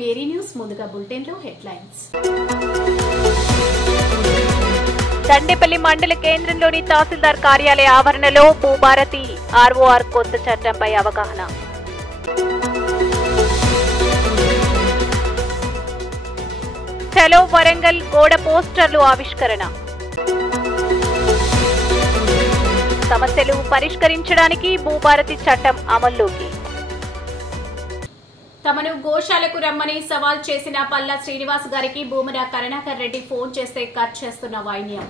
బేరీ news ముందుగా bulletin లో headlines. Dandepalli మండల కేంద్రంలోని తహసీల్దార్ కార్యాలయ ఆవరణలో భూభారతి ఆర్ఓఆర్ కొత్త చట్టంపై అవగాహన. చలో వరంగల్ గోడ పోస్టర్లు ఆవిష్కరణ. సమస్యలు పరిష్కరించడానికి భూభారతి చట్టం అమల్లోకి. తమను గోశాలకు రమ్మని సవాల్ చేసిన పల్లా శ్రీనివాస్ గారికి భూమన కరుణాకర్ రెడ్డి ఫోన్ చేస్తే కట్ చేస్తున్న వైన్యం.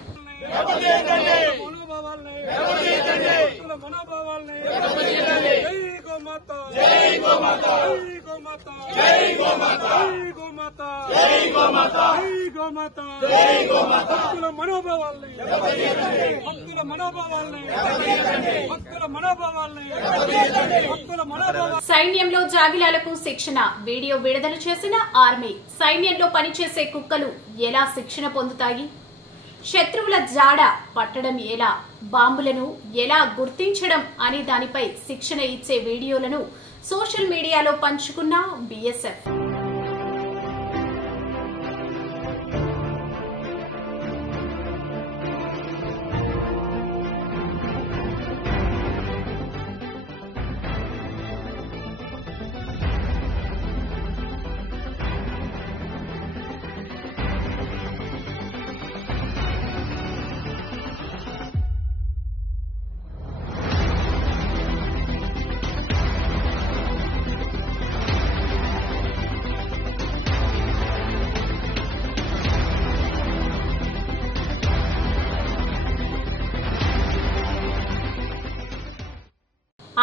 సైన్యంలో జాగిలాలకు శిక్షణ వీడియో విడుదల చేసిన ఆర్మీ. సైన్యంలో పనిచేసే కుక్కలు ఎలా శిక్షణ పొందుతాయి? శత్రువుల జాడ పట్టడం ఎలా? బాంబులను ఎలా గుర్తించడం అనే దానిపై శిక్షణ ఇచ్చే వీడియోలను సోషల్ మీడియాలో పంచుకున్న బీఎస్ఎఫ్.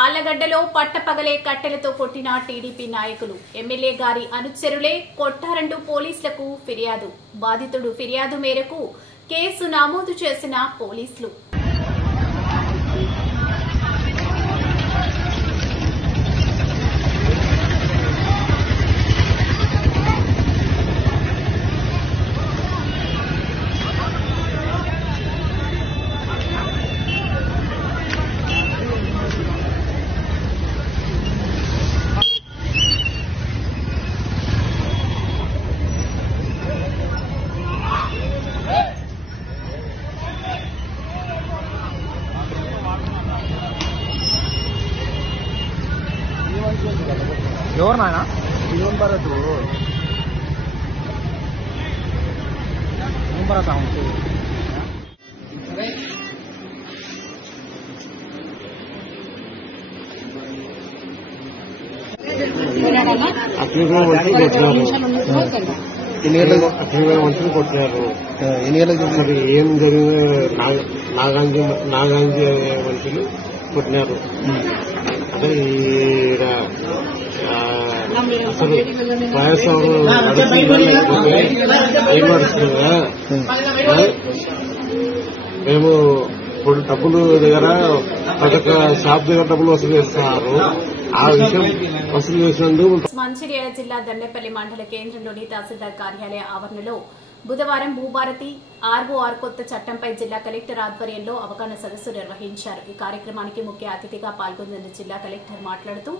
ఆళ్లగడ్డలో పట్టపగలే కట్టెలతో కొట్టిన టీడీపీ నాయకులు. ఎమ్మెల్యే గారి అనుచరులే కొట్టారంటూ పోలీసులకు ఫిర్యాదు. బాధితుడు ఫిర్యాదు మేరకు కేసు నమోదు చేసిన పోలీసులు. ఎవరు నాయన భరత్ మంత్రులు కొట్టినారు. మరి ఏం జరిగిందో నాగాంజీ అనే మనుషులు కొట్టినారు. అదే అసలు వైఎస్ఆర్ ఏం నడుస్తుందా? మేము ఇప్పుడు డబ్బులు దగ్గర ప్రతి ఒక్క షాప్ దగ్గర డబ్బులు వసూలు చేస్తున్నారు. ఆ విషయం వసూలు చేసినందుకు మంచిర్యాల జిల్లా దండేపల్లి మండల కేంద్రంలోని తహసీల్దార్ కార్యాలయ ఆవరణలో బుధవారం భూభారతి ఆర్ఓఆర్ కొత్త చట్టంపై జిల్లా కలెక్టర్ ఆధ్వర్యంలో అవగాహన సదస్సు నిర్వహించారు. ఈ కార్యక్రమానికి ముఖ్య అతిథిగా పాల్గొన్న జిల్లా కలెక్టర్ మాట్లాడుతూ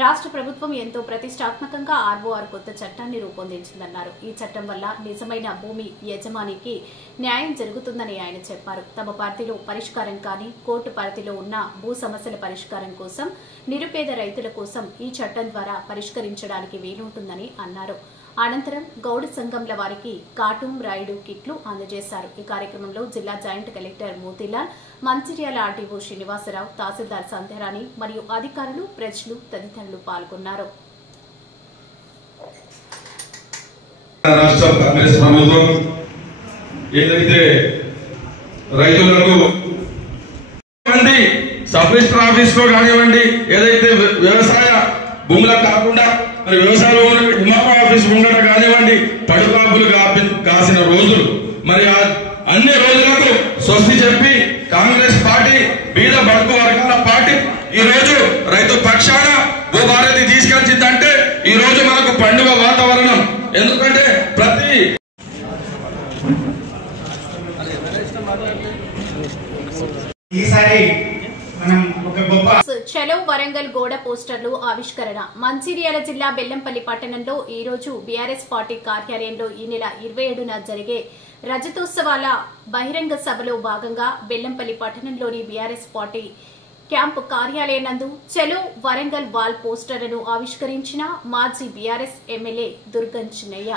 రాష్ట్ర ప్రభుత్వం ఎంతో ప్రతిష్టాత్మకంగా ఆర్ఓఆర్ కొత్త చట్టాన్ని రూపొందించిందన్నారు. ఈ చట్టం వల్ల నిజమైన భూమి యజమానికి న్యాయం జరుగుతుందని ఆయన చెప్పారు. తమ పరిధిలో పరిష్కారం కాని కోర్టు పరిధిలో ఉన్న భూ సమస్యల పరిష్కారం కోసం నిరుపేద రైతుల కోసం ఈ చట్టం ద్వారా పరిష్కరించడానికి వీలుంటుందని అన్నారు. అనంతరం గౌడ సంఘంల వారికి కాటూం రాయుడు కిట్లు అందజేశారు. ఈ కార్యక్రమంలో జిల్లా joint collector Motilal, Mancherial RTO Srinivasarao, తహసీల్దార్ సంధ్యారాణి మరియు అధికారులు, ప్రజలు తదితరులు పాల్గొన్నారు. రాష్ట్ర కాంగ్రెస్ ప్రభుత్వం ఏదైతే రైతులకు సబ్ రిజిస్టర్ ఆఫీస్ లో కానివ్వండి, ఏదైతే వ్యవసాయ భూములకు కాకుండా మరి వ్యవసాయ భూములకు ఉమాపా ఆఫీస్ ఉండడం కానివ్వండి, పడుకాపులు కాసిన రోజులు, మరి అన్ని రోజులకు స్వస్తి చెప్పి కాంగ్రెస్ పార్టీ బీద బడుగు వర్గాల పార్టీ ఈ రోజు రైతు పక్షాన భూభారతి తీసుకొచ్చిందంటే ఈ రోజు మనకు పండుగ వాతావరణం. ఎందుకంటే ప్రతి ఈసారి మనం చలో వరంగల్ గోడ పోస్టర్లు ఆవిష్కరణ. మంచిర్యాల జిల్లా బెల్లంపల్లి పట్టణంలో ఈ రోజు బీఆర్ఎస్ పార్టీ కార్యాలయంలో ఈ నెల 27న జరిగే రజతోత్సవాల బహిరంగ సభలో భాగంగా బెల్లంపల్లి పట్టణంలోని బీఆర్ఎస్ పార్టీ క్యాంపు కార్యాలయం నందు చలో వరంగల్ వాల్ పోస్టర్లను ఆవిష్కరించిన మాజీ బీఆర్ఎస్ ఎమ్మెల్యే దుర్గం చిన్నయ్య.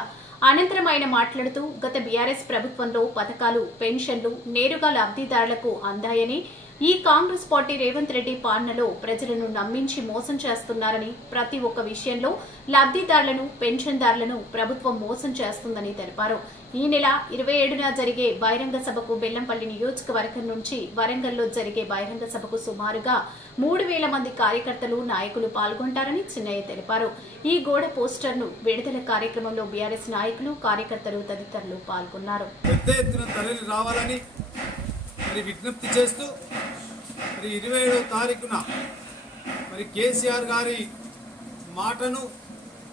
అనంతరం ఆయన మాట్లాడుతూ గత బీఆర్ఎస్ ప్రభుత్వంలో పథకాలు, పెన్షన్లు నేరుగా లబ్దిదారులకు అందాయని, ఈ కాంగ్రెస్ పార్టీ రేవంత్ రెడ్డి పాలనలో ప్రజలను నమ్మించి మోసం చేస్తున్నారని, ప్రతి ఒక్క విషయంలో లబ్దిదారులను, పెన్షన్దారులను ప్రభుత్వం మోసం చేస్తుందని తెలిపారు. ఈ నెల 27న జరిగే బహిరంగ సభకు బెల్లంపల్లి నియోజకవర్గం నుంచి వరంగల్లో జరిగే బహిరంగ సభకు సుమారుగా 3000 మంది కార్యకర్తలు, నాయకులు పాల్గొంటారని చిన్నయ్య తెలిపారు. ఈ గోడ పోస్టర్ను విడుదల కార్యక్రమంలో బీఆర్ఎస్ నాయకులు, కార్యకర్తలు తదితరులు పాల్గొన్నారు. మరి విజ్ఞప్తి చేస్తూ మరి 27వ తారీఖున మరి కేసీఆర్ గారి మాటను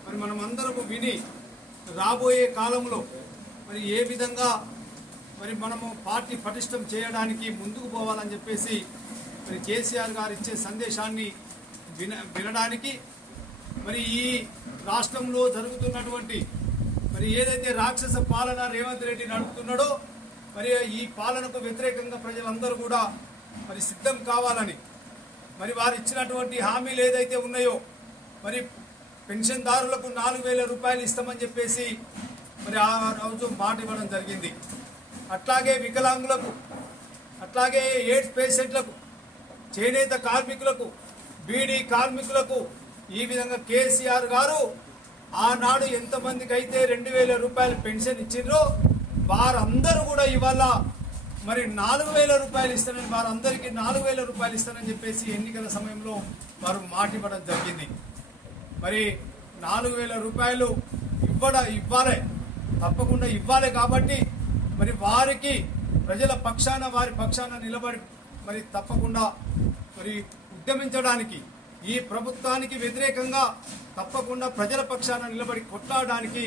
మరి మనమందరము విని రాబోయే కాలంలో మరి ఏ విధంగా మరి మనము పార్టీ పటిష్టం చేయడానికి ముందుకు పోవాలని చెప్పేసి మరి కేసీఆర్ గారు ఇచ్చే సందేశాన్ని వినడానికి మరి ఈ రాష్ట్రంలో జరుగుతున్నటువంటి మరి ఏదైతే రాక్షస పాలన రేవంత్ రెడ్డి నడుపుతున్నాడో మరి ఈ పాలనకు వ్యతిరేకంగా ప్రజలందరూ కూడా మరి సిద్ధం కావాలని, మరి వారు ఇచ్చినటువంటి హామీలు ఏదైతే ఉన్నాయో మరి పెన్షన్దారులకు 4000 రూపాయలు ఇస్తామని చెప్పేసి మరి ఆ రోజు మాట ఇవ్వడం జరిగింది. అట్లాగే వికలాంగులకు, అట్లాగే ఎయిడ్స్ పేషెంట్లకు, చేనేత కార్మికులకు, బీడీ కార్మికులకు ఈ విధంగా కేసీఆర్ గారు ఆనాడు ఎంతమందికి అయితే 2000 రూపాయలు పెన్షన్ ఇచ్చిండ్రో వారందరూ కూడా ఇవాళ మరి 4000 రూపాయలు ఇస్తానని, వారందరికీ 4000 రూపాయలు ఇస్తానని చెప్పేసి ఎన్నికల సమయంలో వారు మాట ఇవ్వడం జరిగింది. మరి 4000 రూపాయలు ఇవ్వాలి, తప్పకుండా ఇవ్వాలి. కాబట్టి మరి వారికి ప్రజల పక్షాన, వారి పక్షాన నిలబడి మరి తప్పకుండా మరి ఉద్యమించడానికి, ఈ ప్రభుత్వానికి వ్యతిరేకంగా తప్పకుండా ప్రజల పక్షాన నిలబడి కొట్లాడడానికి